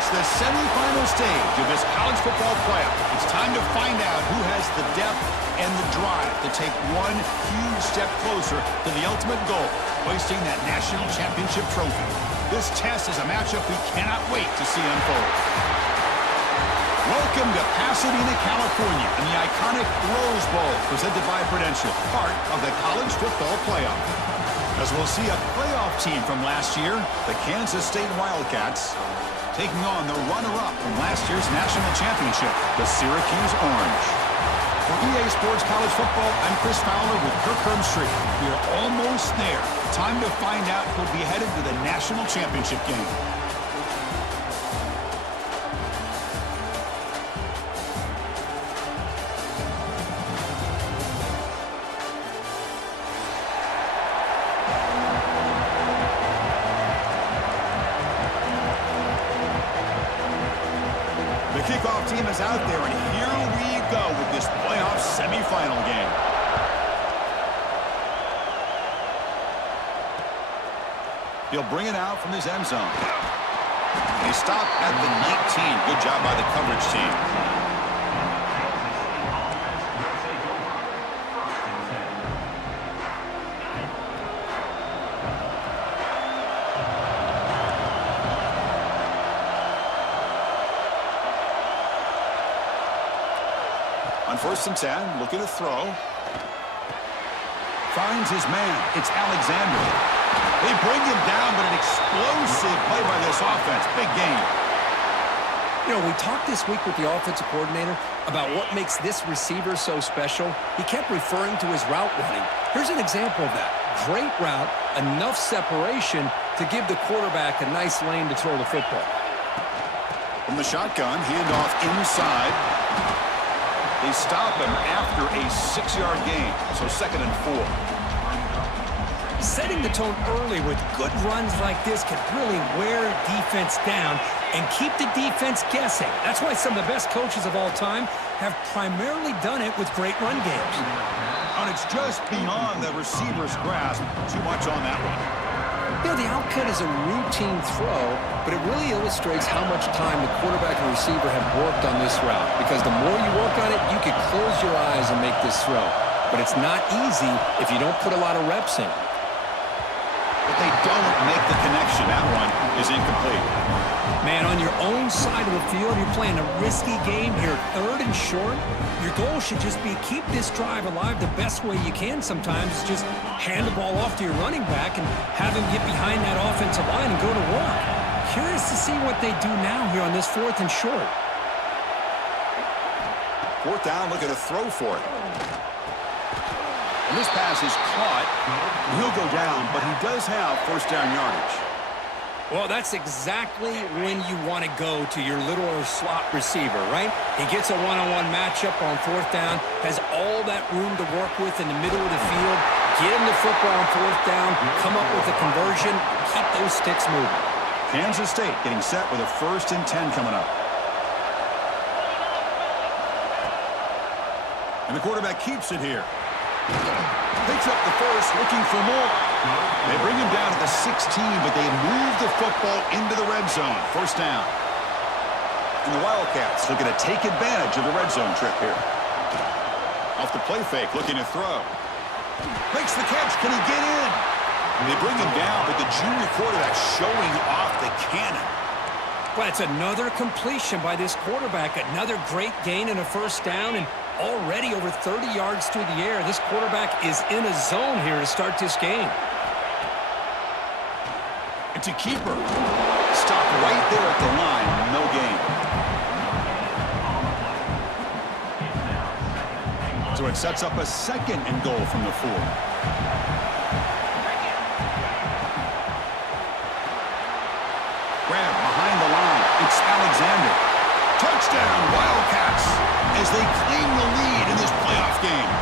reached the semifinal stage of this college football playoff. It's time to find out who has the depth and the drive to take one huge step closer to the ultimate goal, hoisting that national championship trophy. This test is a matchup we cannot wait to see unfold. Welcome to Pasadena, California, and the iconic Rose Bowl, presented by Prudential, part of the college football playoff. As we'll see a playoff team from last year, the Kansas State Wildcats, taking on the runner-up from last year's national championship, the Syracuse Orange. For EA Sports College Football, I'm Chris Fowler with Kirk Hermstreet. We are almost there. Time to find out who'll be headed to the national championship game. The kickoff team is out there, and here we go with this playoff semifinal game. He'll bring it out from his end zone. He stopped at the 19. Good job by the coverage team. On 1st and 10, looking to throw. Finds his man. It's Alexander. They bring him down, but an explosive play by this offense. Big game. You know, we talked this week with the offensive coordinator about what makes this receiver so special. He kept referring to his route running. Here's an example of that. Great route, enough separation to give the quarterback a nice lane to throw the football. From the shotgun, handoff inside. They stop him after a 6-yard gain, so 2nd and 4. Setting the tone early with good runs like this can really wear a defense down and keep the defense guessing. That's why some of the best coaches of all time have primarily done it with great run games. And it's just beyond the receiver's grasp. Too much on that one. You know, the outcut is a routine throw, but it really illustrates how much time the quarterback and receiver have worked on this route. Because the more you work on it, you can close your eyes and make this throw. But it's not easy if you don't put a lot of reps in. But they don't make the connection. That one is incomplete. Man, on your own side of the field, you're playing a risky game here. 3rd and short. Your goal should just be keep this drive alive the best way you can sometimes. Just hand the ball off to your running back and have him get behind that offensive line and go to work. Curious to see what they do now here on this 4th and short. 4th down, looking to throw for it. And this pass is caught. He'll go down, but he does have 1st down yardage. Well, that's exactly when you want to go to your little slot receiver, right? He gets a one-on-one matchup on 4th down, has all that room to work with in the middle of the field, get him the football on 4th down, come up with a conversion, keep those sticks moving. Kansas State getting set with a 1st and 10 coming up. And the quarterback keeps it here. Picks up the 1st, looking for more. They bring him down at the 16, but they move the football into the red zone. 1st down. And the Wildcats looking to take advantage of the red zone trip here. Off the play fake, looking to throw. Makes the catch. Can he get in? They bring him down, but the junior quarterback showing off the cannon. Well, it's another completion by this quarterback. Another great gain in a 1st down, and already over 30 yards through the air. This quarterback is in a zone here to start this game. It's a keeper. Stopped right there at the line. No gain. So it sets up a 2nd and goal from the 4. Grab behind the line. It's Alexander. Touchdown, Wildcats, as they claim the lead in this playoff game.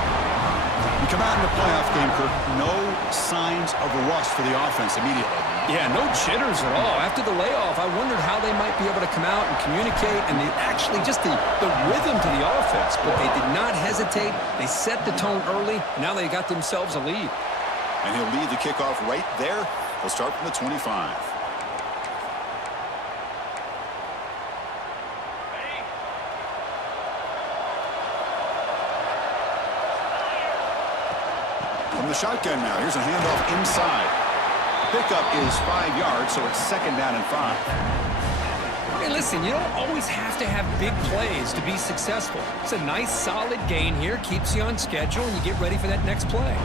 We come out in the playoff game, Kirk, no signs of rust for the offense immediately. Yeah, no jitters at all. After the layoff, I wondered how they might be able to come out and communicate, and actually just the rhythm to the offense. But they did not hesitate. They set the tone early. Now they got themselves a lead. And he'll lead the kickoff right there. He'll start from the 25. From the shotgun now, here's a handoff inside. Pickup is 5 yards, so it's 2nd down and 5. Hey, listen, you don't always have to have big plays to be successful. It's a nice, solid gain here, keeps you on schedule, and you get ready for that next play.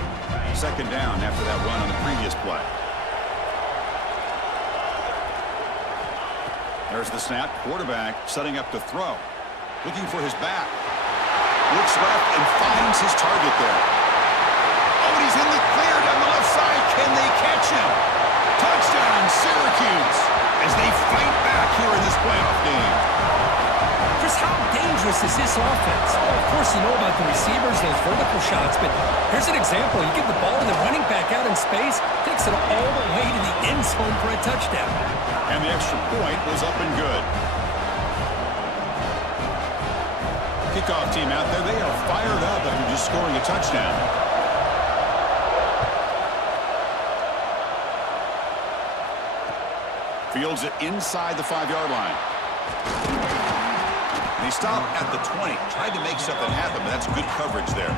2nd down after that run on the previous play. There's the snap. Quarterback setting up to throw. Looking for his back. Looks left and finds his target there. Oh, and he's in the clear down the left side. Can they catch him? Touchdown, Syracuse, as they fight back here in this playoff game. Chris, how dangerous is this offense? Well, of course, you know about the receivers, those vertical shots, but here's an example. You give the ball to the running back out in space, takes it all the way to the end zone for a touchdown. And the extra point was up and good. Kickoff team out there, they are fired up after just scoring a touchdown. Fields it inside the 5-yard line. And he stopped at the 20. Tried to make something happen, but that's good coverage there.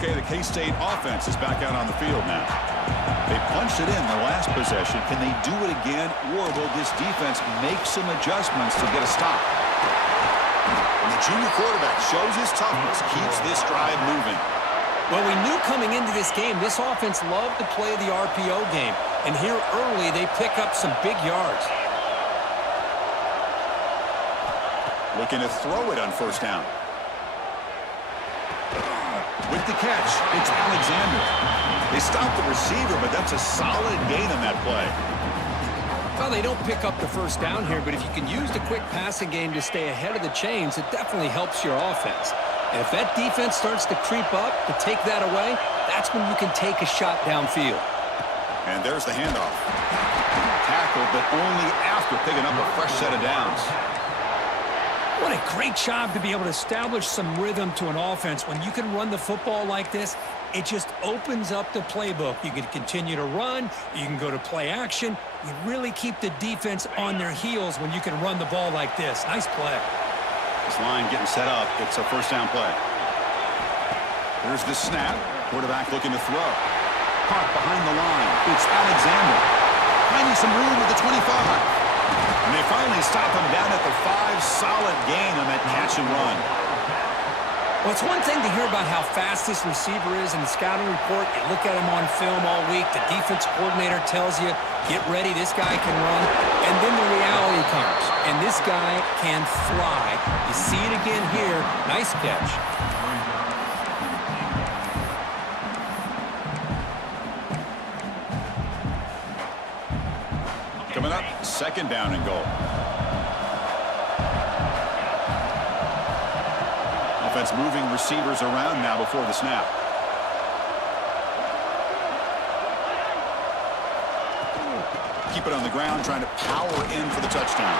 Okay, the K-State offense is back out on the field now. They punched it in the last possession. Can they do it again, or will this defense make some adjustments to get a stop? And the junior quarterback shows his toughness, keeps this drive moving. Well, we knew coming into this game, this offense loved to play the RPO game. And here early, they pick up some big yards. Looking to throw it on 1st down. With the catch, it's Alexander. They stopped the receiver, but that's a solid gain on that play. Well, they don't pick up the 1st down here, but if you can use the quick passing game to stay ahead of the chains, it definitely helps your offense. And if that defense starts to creep up to take that away, that's when you can take a shot downfield. And there's the handoff. Tackle, but only after picking up a fresh set of downs. What a great job to be able to establish some rhythm to an offense. When you can run the football like this, it just opens up the playbook. You can continue to run. You can go to play action. You really keep the defense on their heels when you can run the ball like this. Nice play. This line getting set up. It's a 1st down play. There's the snap. Quarterback looking to throw. Caught behind the line. It's Alexander. Finding some room at the 25. And they finally stop him down at the 5. Solid gain on that catch and run. Well, it's one thing to hear about how fast this receiver is in the scouting report. You look at him on film all week. The defense coordinator tells you, get ready, this guy can run. And then the reality comes, and this guy can fly. You see it again here. Nice catch. Coming up, 2nd down and goal. Offense moving receivers around now before the snap. Keep it on the ground, trying to power in for the touchdown.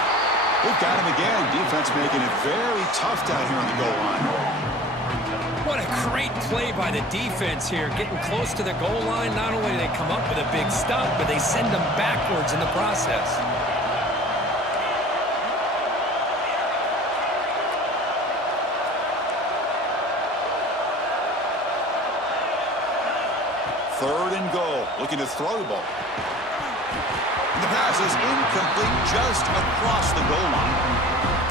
We've got him again. Defense making it very tough down here on the goal line. What a great play by the defense here. Getting close to the goal line, not only do they come up with a big stop, but they send them backwards in the process. Third and goal, looking to throw the ball. And the pass is incomplete, just across the goal line.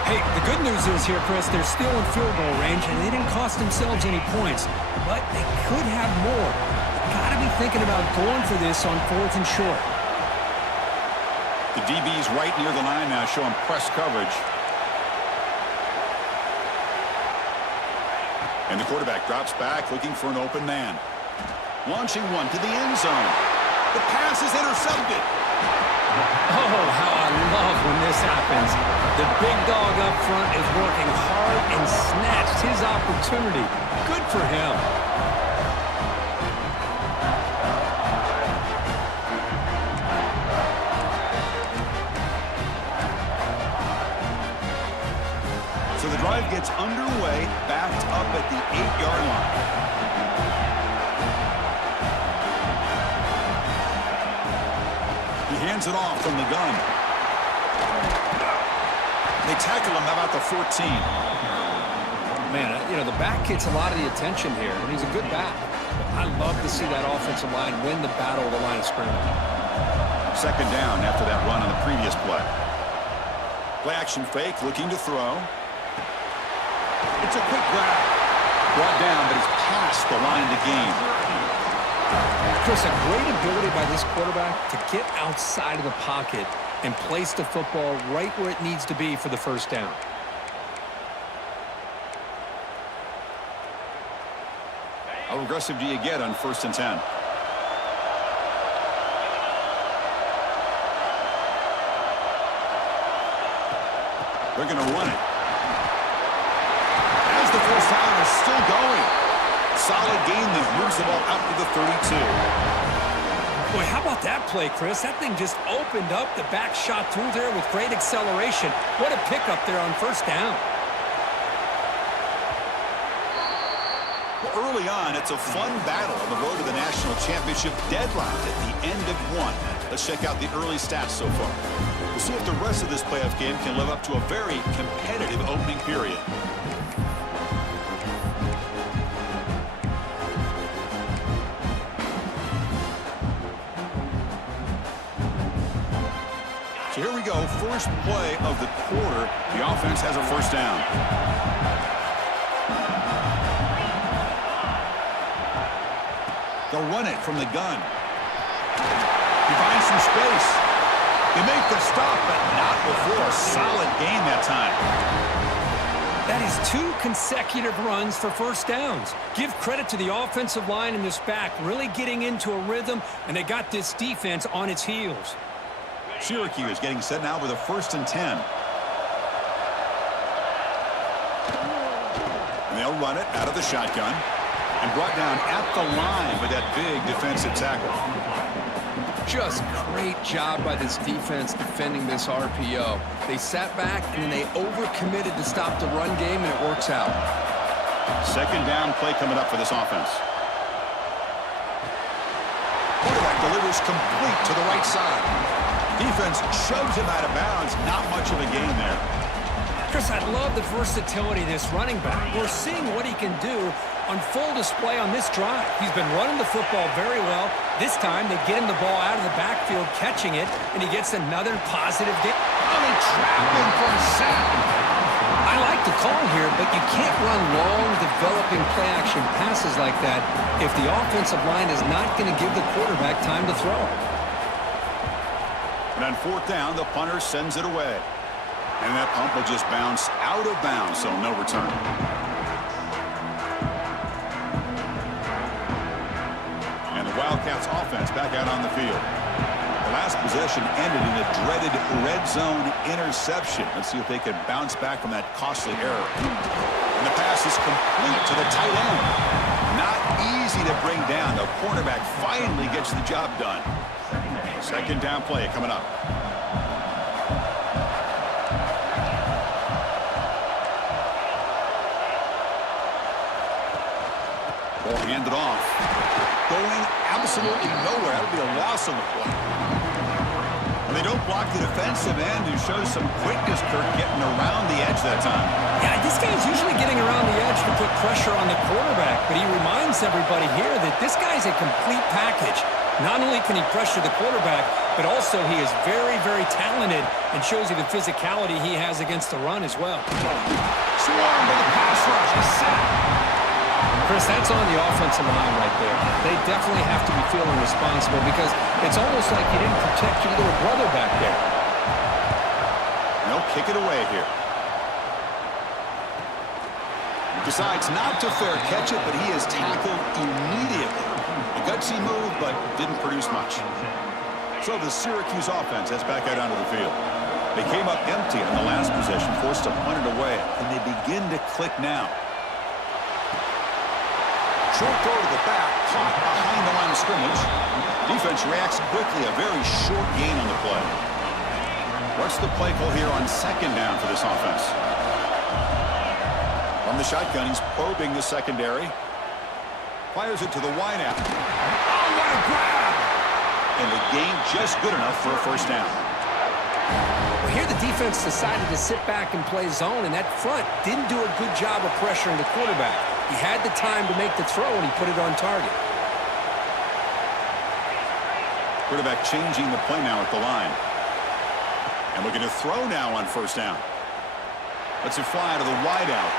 Hey, the good news is here, Chris, they're still in field goal range, and they didn't cost themselves any points. But they could have more. You've got to be thinking about going for this on 4th and short. The DB's right near the line now, showing press coverage. And the quarterback drops back, looking for an open man. Launching one to the end zone. The pass is intercepted. Oh, how I love when this happens. The big dog up front is working hard and snatched his opportunity. Good for him. So the drive gets underway, backed up at the 8-yard line. He hands it off from the gun. They They tackle him about the 14. Man, the back gets a lot of the attention here, and he's a good back. I love to see that offensive line win the battle of the line of scrimmage. Second down after that run on the previous play. Play action fake, looking to throw. It's a quick grab. Brought down, but he's past the line to gain. Chris, a great ability by this quarterback to get outside of the pocket and place the football right where it needs to be for the first down. How aggressive do you get on 1st and 10? They're going to run it. As the first down is still going. Solid gain that moves the ball out to the 32. Boy, how about that play, Chris? That thing just opened up. The back shot through there with great acceleration. What a pickup there on 1st down. Well, early on, it's a fun battle on the road to the national championship deadline at the end of one. Let's check out the early stats so far. We'll see if the rest of this playoff game can live up to a very competitive opening period. So here we go, first play of the quarter. The offense has a first down. They'll run it from the gun. He finds some space. They make the stop, but not before a solid gain that time. That is 2 consecutive runs for first downs. Give credit to the offensive line and this back, really getting into a rhythm, and they got this defense on its heels. Syracuse getting set now with a 1st and 10. And they'll run it out of the shotgun and brought down at the line with that big defensive tackle. Just great job by this defense defending this RPO. They sat back and then they overcommitted to stop the run game, and it works out. Second down play coming up for this offense. Quarterback delivers complete to the right side. Defense shoves him out of bounds. Not much of a gain there. Chris, I love the versatility of this running back. We're seeing what he can do on full display on this drive. He's been running the football very well. This time, they get him the ball out of the backfield, catching it, and he gets another positive gain. Oh, they trap him for a sack. I like the call here, but you can't run long, developing play-action passes like that if the offensive line is not going to give the quarterback time to throw. And on 4th down, the punter sends it away. And that pump will just bounce out of bounds, so no return. And the Wildcats offense back out on the field. The last possession ended in a dreaded red zone interception. Let's see if they can bounce back from that costly error. And the pass is complete to the tight end. Not easy to bring down. The cornerback finally gets the job done. Second down play coming up. Ball handed off. Going absolutely nowhere. That would be a loss on the play. And they don't block the defensive end, who shows some quickness, Kirk, getting around the edge that time. Yeah, this guy's usually getting around the edge to put pressure on the quarterback, but he reminds everybody here that this guy's a complete package. Not only can he pressure the quarterback, but also he is very, very talented and shows you the physicality he has against the run as well. Swarmed by the pass rush. A sack. Chris, that's on the offensive line right there. They definitely have to be feeling responsible because it's almost like you didn't protect your little brother back there. They'll kick it away here. Decides not to fair catch it, but he is tackled immediately. A gutsy move, but didn't produce much. So the Syracuse offense heads back out onto the field. They came up empty on the last possession, forced to punt it away, and they begin to click now. Short throw to the back, caught behind the line of scrimmage. Defense reacts quickly, a very short gain on the play. What's the play call here on second down for this offense? From the shotgun, he's probing the secondary. Fires it to the wideout. Oh, what a grab! And the gain just good enough for a first down. Well, here the defense decided to sit back and play zone, and that front didn't do a good job of pressuring the quarterback. He had the time to make the throw, and he put it on target. Quarterback changing the play now at the line. And looking to throw now on first down. Lets it fly to the wideout.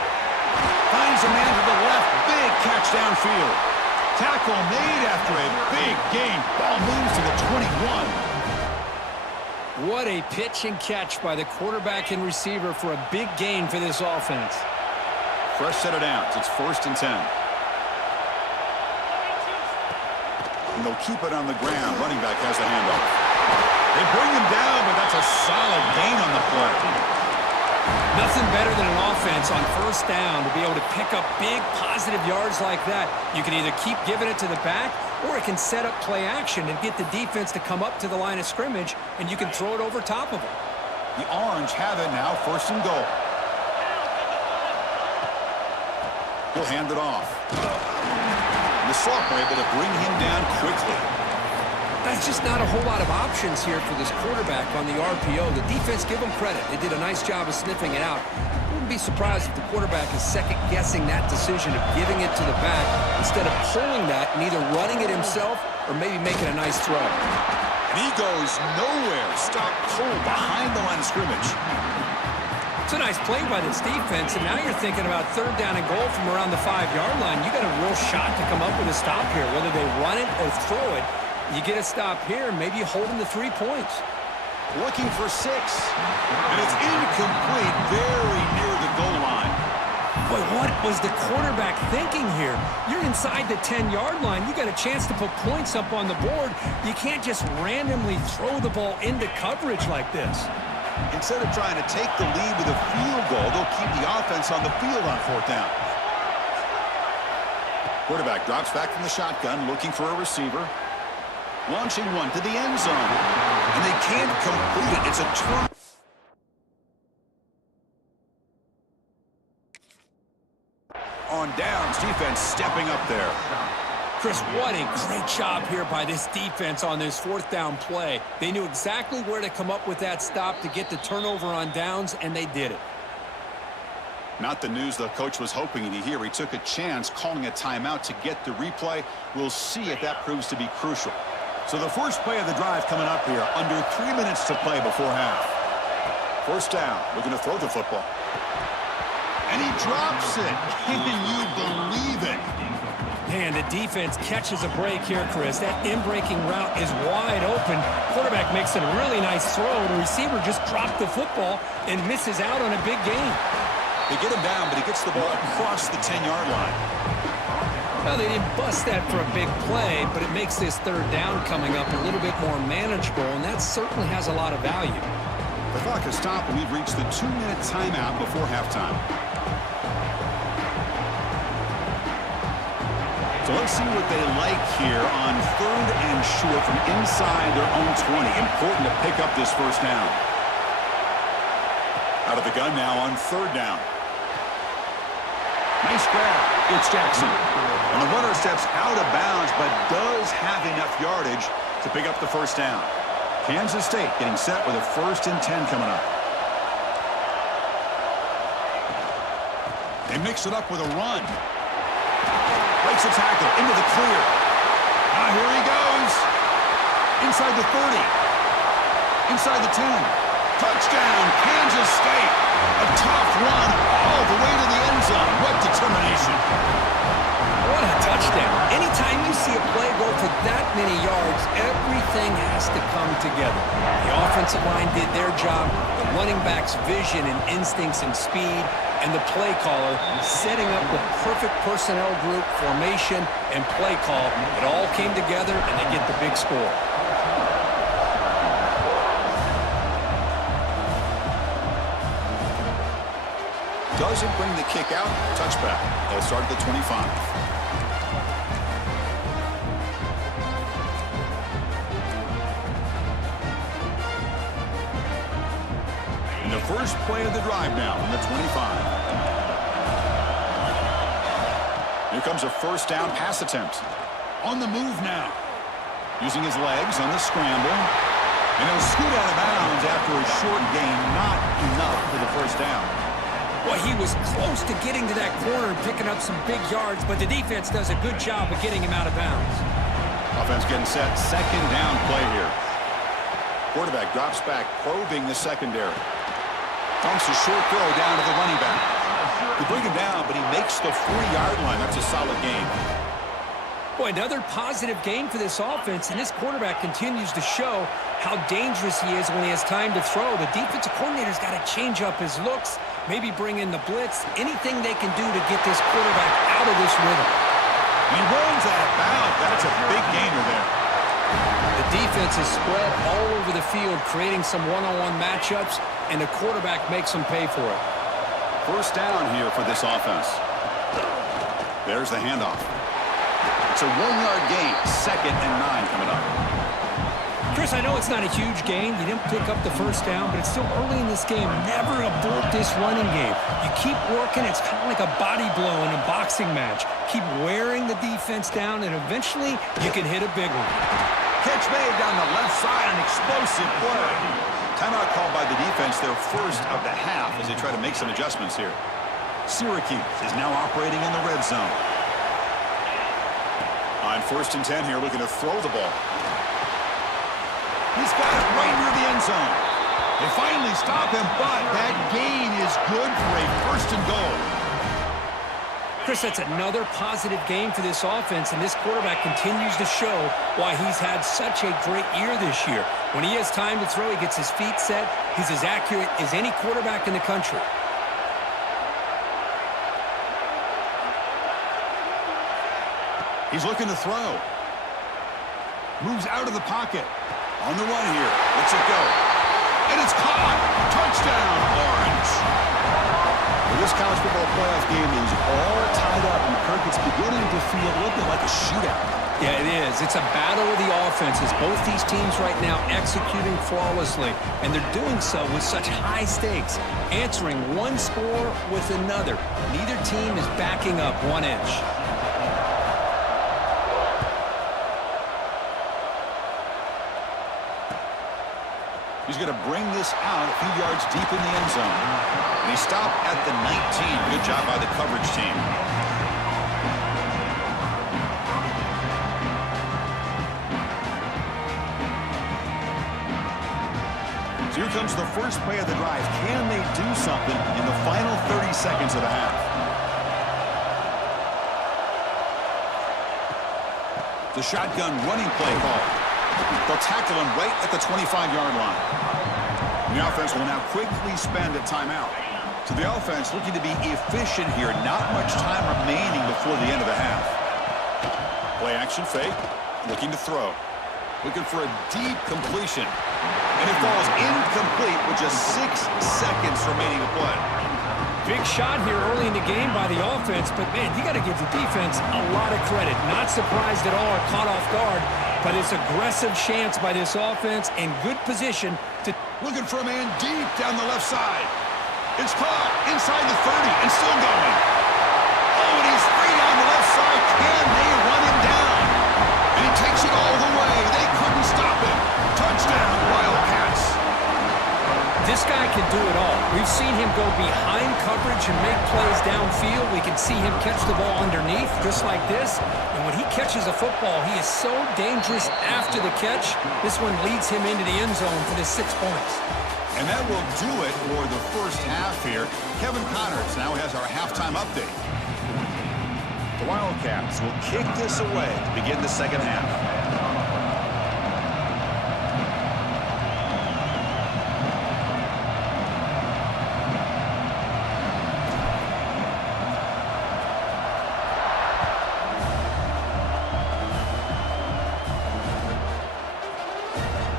Finds a man to the left. Big catch downfield. Tackle made after a big gain. Ball moves to the 21. What a pitch and catch by the quarterback and receiver for a big gain for this offense. Fresh set of downs. It's 1st and 10. And they'll keep it on the ground. Running back has the handoff. They bring him down, but that's a solid gain on the play. Nothing better than an offense on first down to be able to pick up big positive yards like that. You can either keep giving it to the back, or it can set up play action and get the defense to come up to the line of scrimmage, and you can throw it over top of them. The Orange have it now, 1st and goal. He'll hand it off. And the sophomore able to bring him down quickly. That's just not a whole lot of options here for this quarterback on the RPO. The defense, give them credit. They did a nice job of sniffing it out. Wouldn't be surprised if the quarterback is second-guessing that decision of giving it to the back instead of pulling that and either running it himself or maybe making a nice throw. And he goes nowhere. Stop cold behind the line of scrimmage. It's a nice play by this defense, and now you're thinking about 3rd down and goal from around the 5-yard line. You got a real shot to come up with a stop here, whether they run it or throw it. You get a stop here, and maybe you hold them to 3 points. Looking for 6. And it's incomplete, very near the goal line. Boy, what was the quarterback thinking here? You're inside the 10-yard line. You got a chance to put points up on the board. You can't just randomly throw the ball into coverage like this. Instead of trying to take the lead with a field goal, they'll keep the offense on the field on 4th down. Quarterback drops back from the shotgun, looking for a receiver. Launching one to the end zone. And they can't complete it. It's a turn. On downs, defense stepping up there. Chris, what a great job here by this defense on this 4th down play. They knew exactly where to come up with that stop to get the turnover on downs, and they did it. Not the news the coach was hoping to hear. He took a chance calling a timeout to get the replay. We'll see if that proves to be crucial. So the first play of the drive coming up here, under 3 minutes to play before half. 1st down, looking to throw the football. And he drops it. Can you believe it? Man, the defense catches a break here, Chris. That in-breaking route is wide open. Quarterback makes a really nice throw. The receiver just dropped the football and misses out on a big gain. They get him down, but he gets the ball across the 10-yard line. Well, they didn't bust that for a big play, but it makes this 3rd down coming up a little bit more manageable, and that certainly has a lot of value. The clock has stopped, and we've reached the 2-minute timeout before halftime. So let's see what they like here on 3rd and short from inside their own 20. Important to pick up this 1st down. Out of the gun now on 3rd down. Nice grab. It's Jackson. And the runner steps out of bounds, but does have enough yardage to pick up the 1st down. Kansas State getting set with a 1st and 10 coming up. They mix it up with a run. Breaks a tackle into the clear. Now here he goes. Inside the 30. Inside the 10. Touchdown, Kansas State. A tough run all the way to the end zone. What determination. What a touchdown. Anytime you see a play go for that many yards, everything has to come together. The offensive line did their job, the running back's vision and instincts and speed, and the play caller setting up the perfect personnel group, formation, and play call. It all came together, and they get the big score. Doesn't bring the kick out. Touchback. They'll start at the 25. And the first play of the drive now from the 25. Here comes a 1st down pass attempt. On the move now. Using his legs on the scramble. And he'll scoot out of bounds after a short gain, not enough for the first down. Boy, he was close to getting to that corner and picking up some big yards, but the defense does a good job of getting him out of bounds. Offense getting set. Second down play here. Quarterback drops back, probing the secondary. Dumps a short throw down to the running back. They bring him down, but he makes the 4-yard line. That's a solid gain. Boy, another positive game for this offense, and this quarterback continues to show how dangerous he is when he has time to throw. The defensive coordinator's got to change up his looks, maybe bring in the blitz, anything they can do to get this quarterback out of this rhythm. He runs out of bounds. That's a big gainer there. The defense is spread all over the field, creating some one-on-one matchups, and the quarterback makes them pay for it. First down here for this offense. There's the handoff. It's a 1-yard gain. 2nd and 9 coming up. Chris, I know it's not a huge gain. You didn't pick up the first down, but it's still early in this game. Never abort this running game. You keep working. It's kind of like a body blow in a boxing match. Keep wearing the defense down, and eventually you can hit a big one. Catch made down the left side. An explosive play. Timeout called by the defense, their first of the half, as they try to make some adjustments here. Syracuse is now operating in the red zone. On 1st and 10 here, looking to throw the ball. He's got it right near the end zone. They finally stop him, but that gain is good for a 1st and goal. Chris, that's another positive game for this offense, and this quarterback continues to show why he's had such a great year this year. When he has time to throw, he gets his feet set. He's as accurate as any quarterback in the country. He's looking to throw. Moves out of the pocket. On the run here. Lets it go. And it's caught. Touchdown, Orange. Well, this college football playoff game is all tied up, and Kirk, it's beginning to feel a little bit like a shootout. Yeah, it is. It's a battle of the offenses. Both these teams right now executing flawlessly, and they're doing so with such high stakes, answering one score with another. Neither team is backing up 1 inch. He's going to bring this out a few yards deep in the end zone. And he stopped at the 19. Good job by the coverage team. So here comes the first play of the drive. Can they do something in the final 30 seconds of the half? The shotgun running play call. They'll tackle him right at the 25-yard line. And the offense will now quickly spend a timeout. So the offense looking to be efficient here. Not much time remaining before the end of the half. Play action fake. Looking to throw. Looking for a deep completion. And it falls incomplete with just 6 seconds remaining to play. Big shot here early in the game by the offense, but, man, you got to give the defense a lot of credit. Not surprised at all or caught off guard, but it's aggressive chance by this offense and good position to... Looking for a man deep down the left side. It's caught inside the 30 and still going. Oh, and he's free down the left side. Can they run him down? And he takes it all the way. They couldn't stop him. Touchdown, Wildcats. This guy can do it all. We've seen him go behind coverage and make plays downfield. We can see him catch the ball underneath, just like this. And when he catches a football, he is so dangerous after the catch. This one leads him into the end zone for the 6 points. And that will do it for the first half here. Kevin Connors now has our halftime update. The Wildcats will kick this away to begin the second half.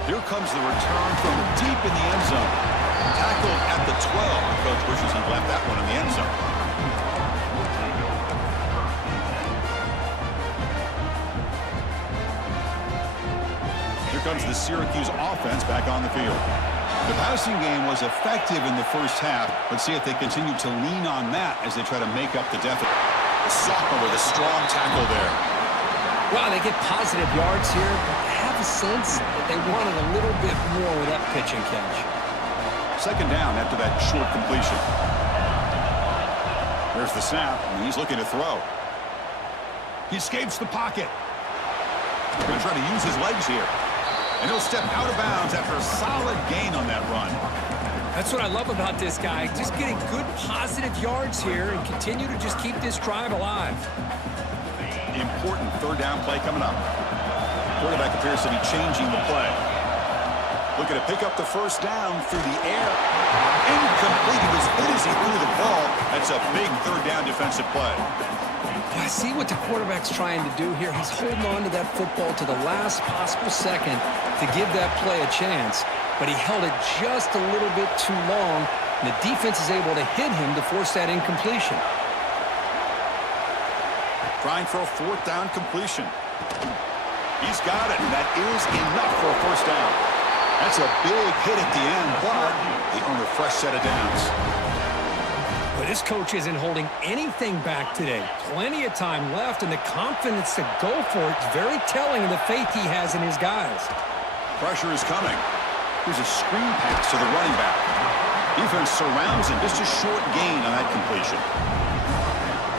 Here comes the return from deep in the end zone. Tackled at the 12. Coach wishes he left that one in the end zone. Here comes the Syracuse offense back on the field. The passing game was effective in the first half. Let's see if they continue to lean on that as they try to make up the deficit. The sophomore with a strong tackle there. Wow, they get positive yards here. I have a sense that they wanted a little bit more with that pitch and catch. Second down after that short completion. There's the snap, and he's looking to throw. He escapes the pocket. He's going to try to use his legs here. And he'll step out of bounds after a solid gain on that run. That's what I love about this guy. Just getting good positive yards here and continue to just keep this drive alive. Important third down play coming up. Quarterback appears to be changing the play. Looking to pick up the first down through the air. Incomplete. He was hit as he threw the ball. That's a big third down defensive play. I see what the quarterback's trying to do here. He's holding on to that football to the last possible second to give that play a chance. But he held it just a little bit too long, and the defense is able to hit him to force that incompletion. Trying for a fourth down completion. He's got it, and that is enough for a first down. That's a big hit at the end, but they earn a fresh set of downs. But this coach isn't holding anything back today. Plenty of time left, and the confidence to go for it is very telling of the faith he has in his guys. Pressure is coming. Here's a screen pass to the running back. Defense surrounds him. Just a short gain on that completion.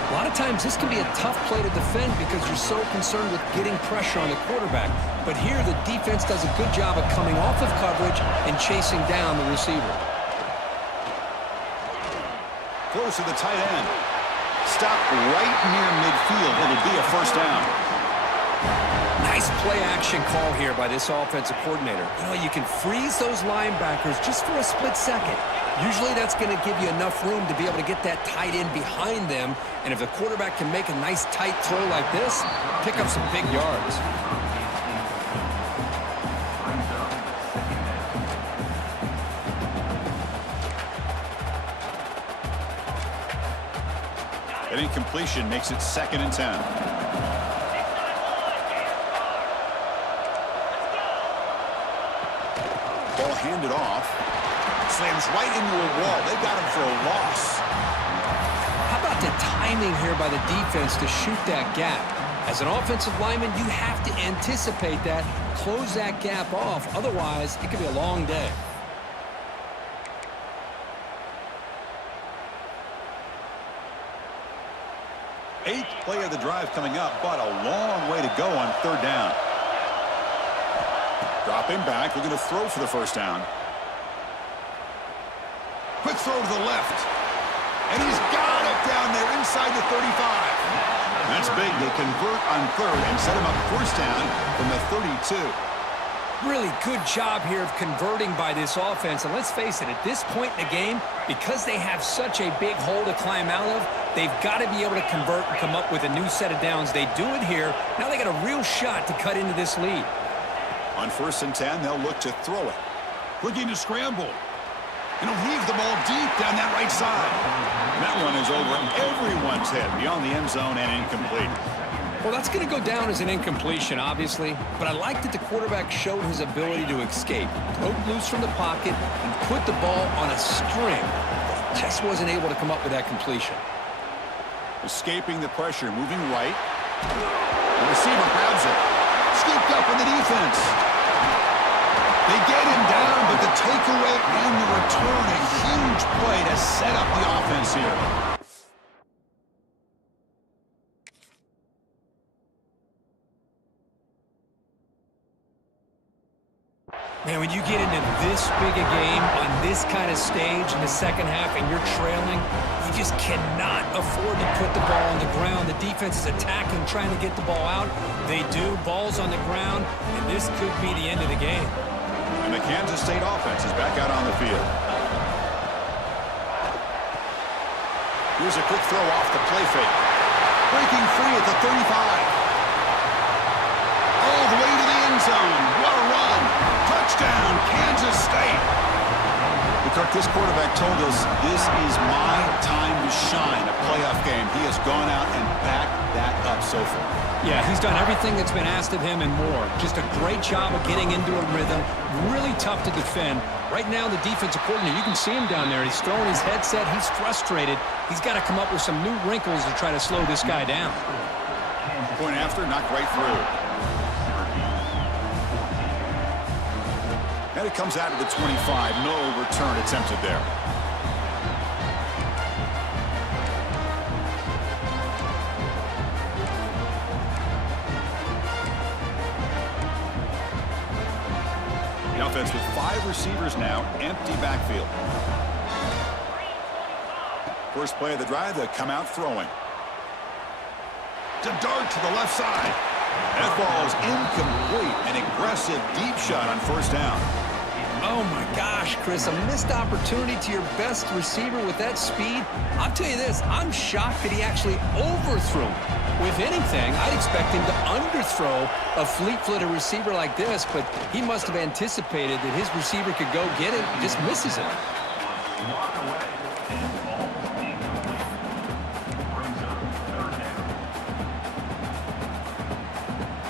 A lot of times this can be a tough play to defend because you're so concerned with getting pressure on the quarterback. But here the defense does a good job of coming off of coverage and chasing down the receiver. Close to the tight end. Stop right near midfield. It'll be a first down. Nice play action call here by this offensive coordinator. You know, you can freeze those linebackers just for a split second. Usually that's going to give you enough room to be able to get that tight end behind them. And if the quarterback can make a nice tight throw like this, pick up some big yards. An incompletion makes it 2nd and 10. Ball handed off. Slams right into a wall. They got him for a loss. How about the timing here by the defense to shoot that gap? As an offensive lineman, you have to anticipate that, close that gap off. Otherwise, it could be a long day. Eighth play of the drive coming up, but a long way to go on third down. Dropping back, looking to throw for the first down. Quick throw to the left. And he's got it down there inside the 35. That's big. They convert on third and set him up first down from the 32. Really good job here of converting by this offense. And let's face it, at this point in the game, because they have such a big hole to climb out of, they've got to be able to convert and come up with a new set of downs. They do it here. Now they got a real shot to cut into this lead. On 1st and 10, they'll look to throw it. Looking to scramble. And he'll heave the ball deep down that right side. And that one is over everyone's head beyond the end zone and incomplete. Well, that's going to go down as an incompletion, obviously. But I like that the quarterback showed his ability to escape, broke loose from the pocket, and put the ball on a string. But he just wasn't able to come up with that completion. Escaping the pressure, moving right. The receiver grabs it. Scooped up in the defense. They get him down, but the takeaway and the return, a huge play to set up the offense here. Man, when you get into this big a game on this kind of stage in the second half and you're trailing, you just cannot afford to put the ball on the ground. The defense is attacking, trying to get the ball out. They do. Ball's on the ground, and this could be the end of the game. And the Kansas State offense is back out on the field. Here's a quick throw off the play fake. Breaking free at the 35. All the way to the end zone. What a run. Touchdown, Kansas State. Kirk, this quarterback told us this is my time to shine, a playoff game. He has gone out and backed that up so far. Yeah, he's done everything that's been asked of him and more. Just a great job of getting into a rhythm. Really tough to defend. Right now, the defensive coordinator, you can see him down there. He's throwing his headset. He's frustrated. He's got to come up with some new wrinkles to try to slow this guy down. Point after, knocked right through. And it comes out of the 25. No return attempted there. The offense with 5 receivers now, empty backfield. First play of the drive, they come out throwing. It's a dart to the left side. That ball is incomplete. An aggressive deep shot on first down. Oh, my gosh, Chris, a missed opportunity to your best receiver with that speed. I'll tell you this, I'm shocked that he actually overthrew him. With anything, I'd expect him to underthrow a fleet-footed receiver like this, but he must have anticipated that his receiver could go get it and just misses it.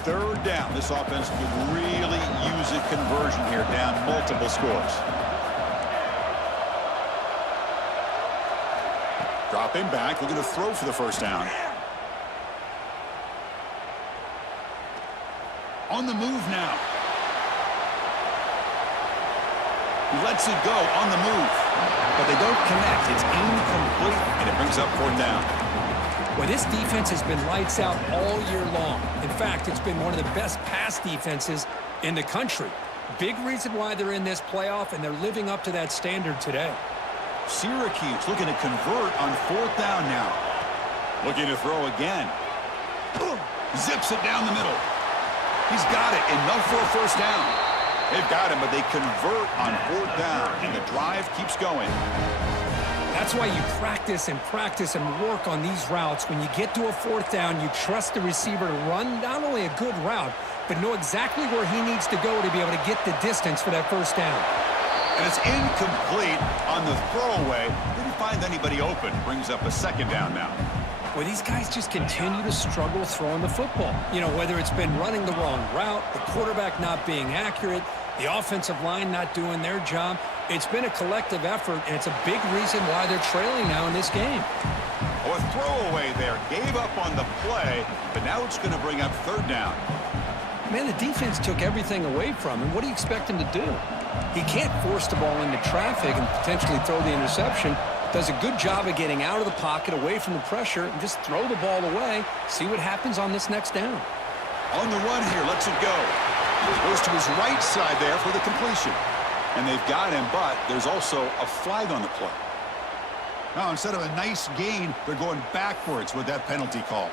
Third down. This offense could really use a conversion here, down multiple scores. Dropping back, looking to throw for the first down. On the move now. He lets it go on the move. But they don't connect. It's incomplete, and it brings up fourth down. Well, this defense has been lights out all year long. In fact, it's been one of the best pass defenses in the country. Big reason why they're in this playoff, and they're living up to that standard today. Syracuse looking to convert on fourth down now. Looking to throw again. Zips it down the middle. He's got it. Enough for a first down. They've got him, but they convert on fourth down, and the drive keeps going. That's why you practice and work on these routes. When you get to a fourth down, you trust the receiver to run not only a good route, but know exactly where he needs to go to be able to get the distance for that first down. And it's incomplete on the throwaway. Didn't find anybody open. Brings up a second down now. Well, these guys just continue to struggle throwing the football. You know, whether it's been running the wrong route, the quarterback not being accurate, the offensive line not doing their job. It's been a collective effort, and it's a big reason why they're trailing now in this game. Oh, a throwaway there. Gave up on the play, but now it's going to bring up third down. Man, the defense took everything away from him. What do you expect him to do? He can't force the ball into traffic and potentially throw the interception. Does a good job of getting out of the pocket, away from the pressure, and just throw the ball away. See what happens on this next down. On the run here, lets it go. Goes to his right side there for the completion. And they've got him, but there's also a flag on the play. Now, instead of a nice gain, they're going backwards with that penalty call.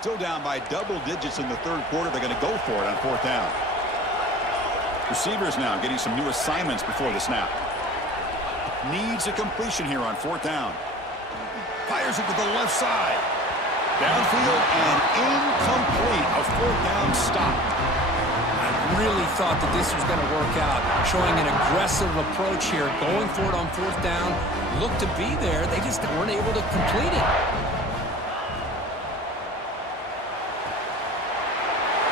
Still down by double digits in the third quarter. They're going to go for it on fourth down. Receivers now getting some new assignments before the snap. Needs a completion here on fourth down. Fires it to the left side. Downfield and incomplete. A fourth down stop. I really thought that this was going to work out. Showing an aggressive approach here. Going for it on fourth down. Looked to be there. They just weren't able to complete it.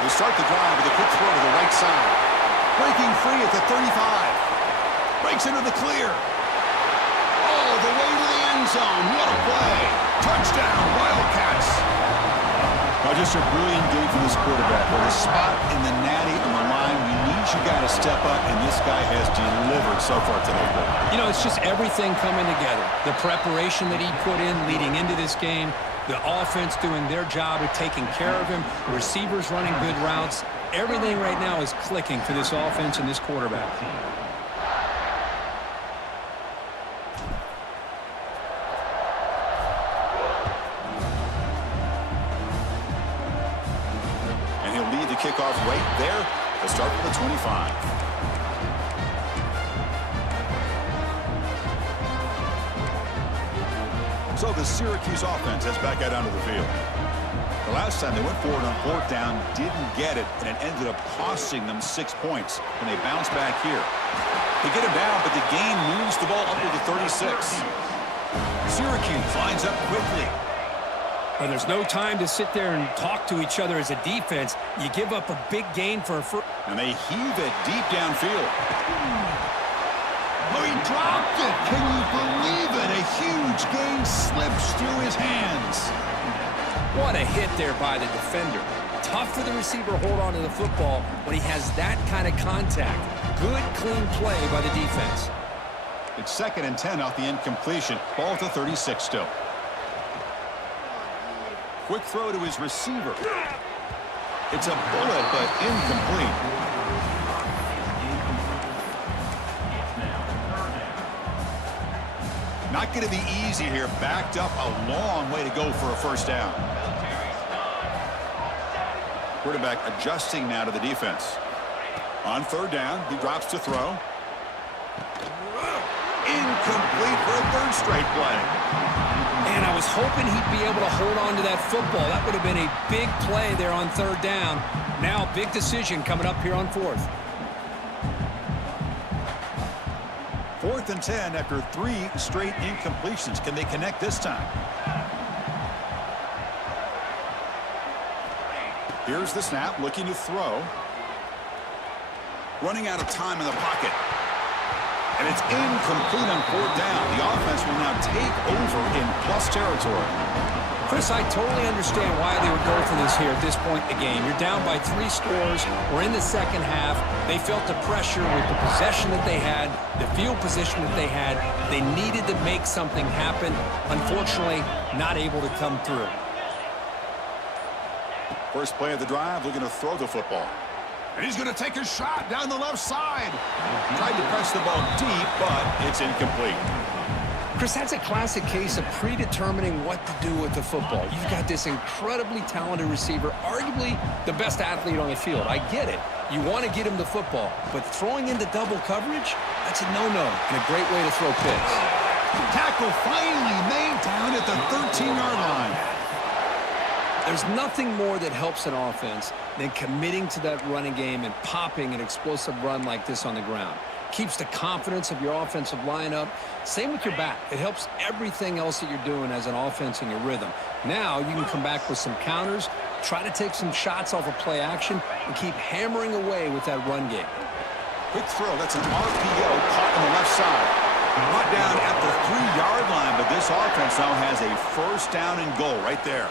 They start the drive with a quick throw to the right side. Breaking free at the 35. Breaks into the clear. Oh, the way to the end zone. What a play. Touchdown, Wildcats. Now, just a brilliant game for this quarterback. With a spot in the natty on the line, we need you guys to step up, and this guy has delivered so far today. You know, it's just everything coming together. The preparation that he put in leading into this game, the offense doing their job of taking care of him, the receivers running good routes. Everything right now is clicking for this offense and this quarterback. And he'll lead the kickoff right there to start with the 25. So the Syracuse offense heads back out onto the field. The last time they went forward on fourth down, didn't get it, and it ended up costing them 6 points. And they bounce back here. They get him down, but the gain moves the ball up to the 36. Syracuse lines up quickly. Well, there's no time to sit there and talk to each other as a defense. You give up a big gain for a first. And they heave it deep downfield. Oh, he it! Can you believe it? A huge gain slips through his hands. What a hit there by the defender. Tough for the receiver to hold on to the football when he has that kind of contact. Good, clean play by the defense. It's 2nd and 10 off the incompletion. Ball to 36 still. Quick throw to his receiver. It's a bullet, but incomplete. Not going to be easy here. Backed up a long way to go for a first down. Quarterback adjusting now to the defense. On 3rd down, he drops to throw. Incomplete for a 3rd straight play. And I was hoping he'd be able to hold on to that football. That would have been a big play there on 3rd down. Now, big decision coming up here on 4th. 4th and 10 after 3 straight incompletions. Can they connect this time? Here's the snap, looking to throw. Running out of time in the pocket. And it's incomplete on 4th down. The offense will now take over in plus territory. Chris, I totally understand why they would go for this here at this point in the game. You're down by 3 scores. We're in the 2nd half. They felt the pressure with the possession that they had, the field position that they had. They needed to make something happen. Unfortunately, not able to come through. First play of the drive, looking to throw the football. And he's going to take a shot down the left side. Tried to press the ball deep, but it's incomplete. Chris, that's a classic case of predetermining what to do with the football. You've got this incredibly talented receiver, arguably the best athlete on the field. I get it. You want to get him the football, but throwing into double coverage, that's a no-no and a great way to throw picks. Tackle finally made down at the 13-yard line. There's nothing more that helps an offense than committing to that running game and popping an explosive run like this on the ground. Keeps the confidence of your offensive lineup. Same with your back. It helps everything else that you're doing as an offense in your rhythm. Now you can come back with some counters, try to take some shots off of play action, and keep hammering away with that run game. Quick throw. That's an RPO caught on the left side. Brought down at the 3-yard line, but this offense now has a first down and goal right there.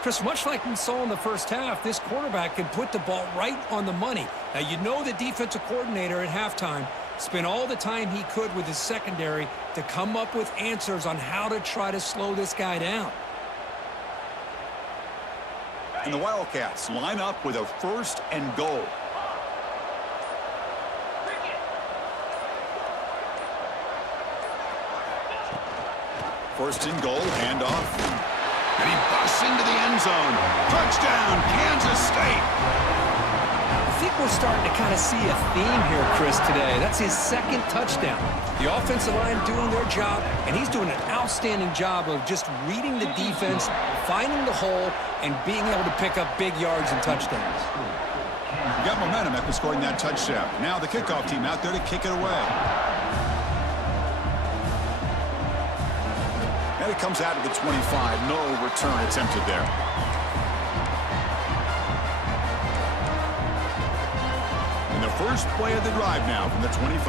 Chris, much like we saw in the first half, this quarterback can put the ball right on the money. Now, you know the defensive coordinator at halftime spent all the time he could with his secondary to come up with answers on how to try to slow this guy down. And the Wildcats line up with a first and goal. First and goal, handoff. And he busts into the end zone. Touchdown, Kansas State. I think we're starting to kind of see a theme here, Chris, today. That's his 2nd touchdown. The offensive line doing their job, and he's doing an outstanding job of just reading the defense, finding the hole, and being able to pick up big yards and touchdowns. We got momentum after scoring that touchdown. Now the kickoff team out there to kick it away. And it comes out of the 25. No return attempted there. And the first play of the drive now from the 25.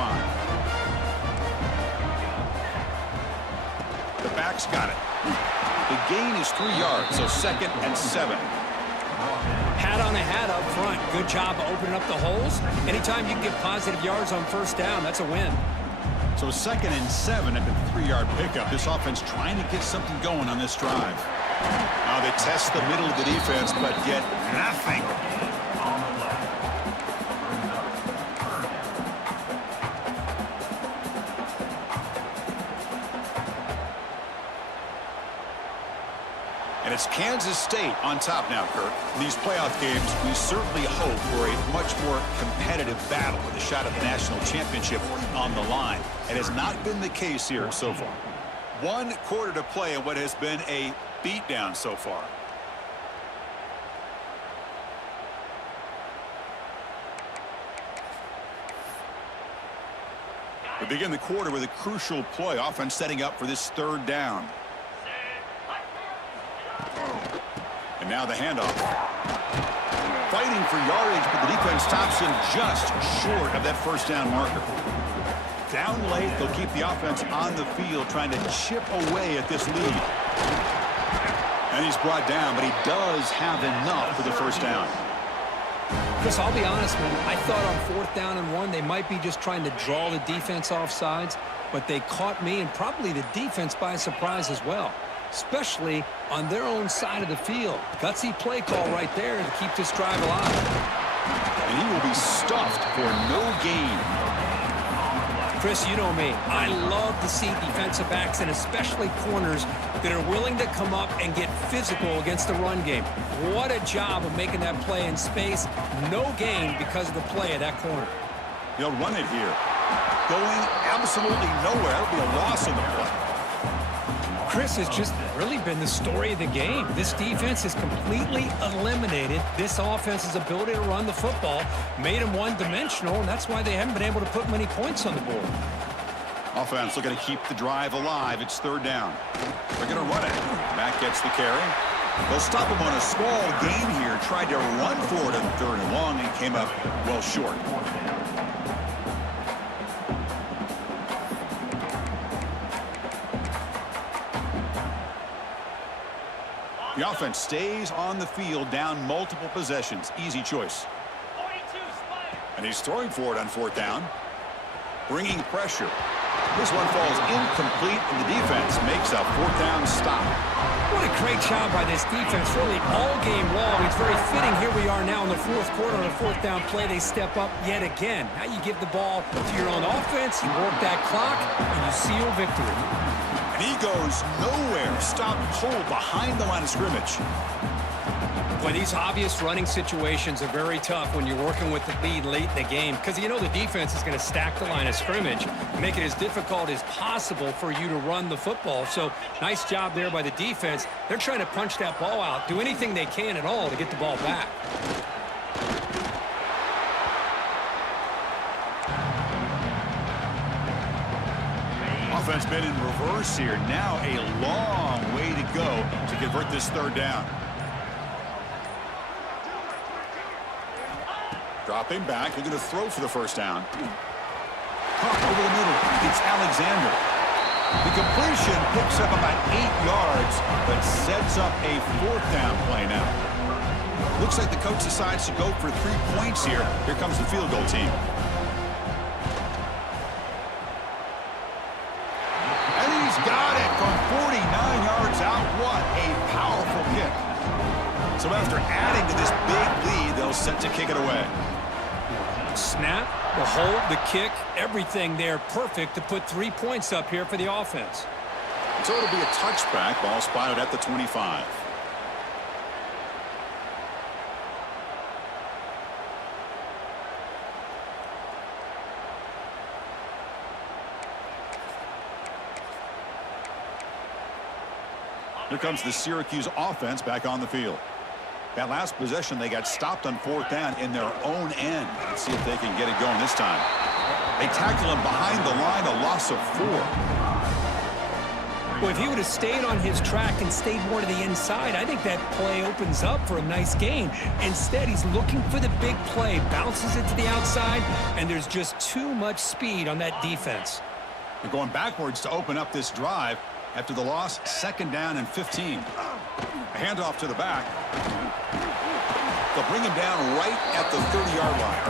The back's got it. The gain is 3 yards, so 2nd and 7. Hat on a hat up front. Good job of opening up the holes. Anytime you can get positive yards on first down, that's a win. So 2nd and 7 at the 3-yard pickup. This offense trying to get something going on this drive. Now they test the middle of the defense, but get nothing. And it's Kansas State on top now, Kirk. In these playoff games, we certainly hope for a much more competitive battle with a shot at the national championship on the line. It has not been the case here so far. 1 quarter to play in what has been a beatdown so far. We begin the quarter with a crucial play. Offense setting up for this 3rd down. And now the handoff. Fighting for yardage, but the defense stops him just short of that first down marker. Down late, they'll keep the offense on the field trying to chip away at this lead. And he's brought down, but he does have enough for the first down. Chris, I'll be honest, man. I thought on 4th down and 1, they might be just trying to draw the defense off sides, but they caught me and probably the defense by surprise as well, especially on their own side of the field. Gutsy play call right there to keep this drive alive. And he will be stuffed for no gain. Chris, you know me. I love to see defensive backs and especially corners that are willing to come up and get physical against the run game. What a job of making that play in space. No gain because of the play of that corner. He'll run it here. Going absolutely nowhere. That'll be a loss on the play. Chris, has just really been the story of the game. This defense has completely eliminated this offense's ability to run the football, made them one-dimensional, and that's why they haven't been able to put many points on the board. Offense looking to keep the drive alive. It's 3rd down. They're going to run it. Matt gets the carry. They'll stop him on a small gain here. Tried to run for it on 3rd and long and came up well short. The offense stays on the field, down multiple possessions. Easy choice. And he's throwing for it on 4th down. Bringing pressure. This one falls incomplete, and the defense makes a 4th down stop. What a great job by this defense, really all game long. It's very fitting. Here we are now in the 4th quarter on a 4th down play. They step up yet again. Now you give the ball to your own offense, you work that clock, and you seal victory. And he goes nowhere. Stop cold behind the line of scrimmage. Boy, these obvious running situations are very tough when you're working with the lead late in the game because you know the defense is going to stack the line of scrimmage, make it as difficult as possible for you to run the football. So nice job there by the defense. They're trying to punch that ball out, do anything they can at all to get the ball back. Offense been in reverse here. Now a long way to go to convert this 3rd down. Dropping back, looking to throw for the 1st down. Caught over the middle. It's Alexander. The completion picks up about 8 yards, but sets up a 4th down play now. Looks like the coach decides to go for 3 points here. Here comes the field goal team. Got it from 49 yards out. What a powerful kick. So after adding to this big lead, they'll set to kick it away. Snap, the hold, the kick, everything there perfect to put 3 points up here for the offense. So it'll be a touchback. Ball spotted at the 25. Here comes the Syracuse offense back on the field. That last possession, they got stopped on 4th down in their own end. Let's see if they can get it going this time. They tackle him behind the line, a loss of 4. Well, if he would have stayed on his track and stayed more to the inside, I think that play opens up for a nice gain. Instead, he's looking for the big play, bounces it to the outside, and there's just too much speed on that defense. They're going backwards to open up this drive. After the loss, 2nd down and 15. A handoff to the back. They'll bring him down right at the 30-yard line.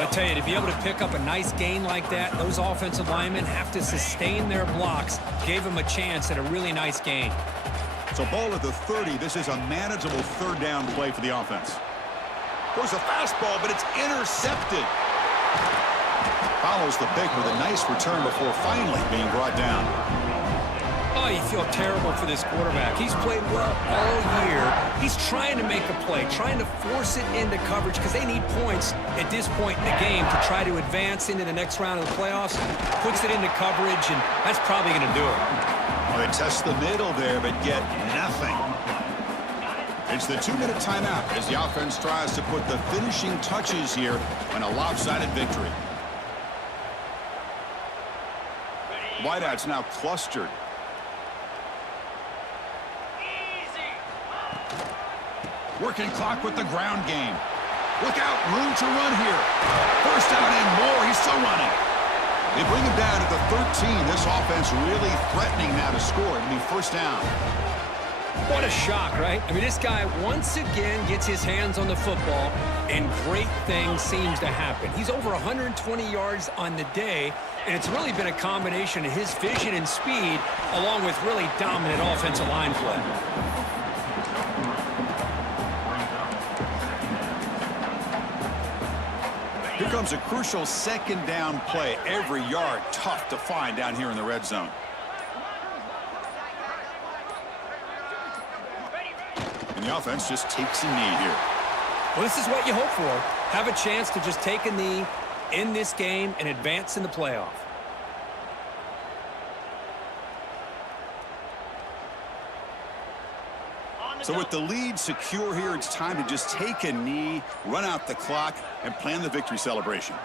I tell you, to be able to pick up a nice gain like that, those offensive linemen have to sustain their blocks. Gave him a chance at a really nice gain. So ball at the 30. This is a manageable 3rd down play for the offense. There's a fastball, but it's intercepted. Follows the pick with a nice return before finally being brought down. Oh, you feel terrible for this quarterback. He's played well all year. He's trying to make a play, trying to force it into coverage because they need points at this point in the game to try to advance into the next round of the playoffs. Puts it into coverage, and that's probably going to do it. Well, they test the middle there, but get nothing. It's the 2-minute timeout as the offense tries to put the finishing touches here on a lopsided victory. Wideouts now clustered. Working clock with the ground game. Look out, room to run here. 1st down and more, he's still running. They bring him down to the 13. This offense really threatening now to score. It'll be first down. What a shock, right? I mean, this guy once again gets his hands on the football, and great things seems to happen. He's over 120 yards on the day, and it's really been a combination of his vision and speed, along with really dominant offensive line play. Here comes a crucial second down play. Every yard tough to find down here in the red zone. And the offense just takes a knee here. Well, this is what you hope for. Have a chance to just take a knee in this game and advance in the playoff. So with the lead secure here, it's time to just take a knee, run out the clock, and plan the victory celebration.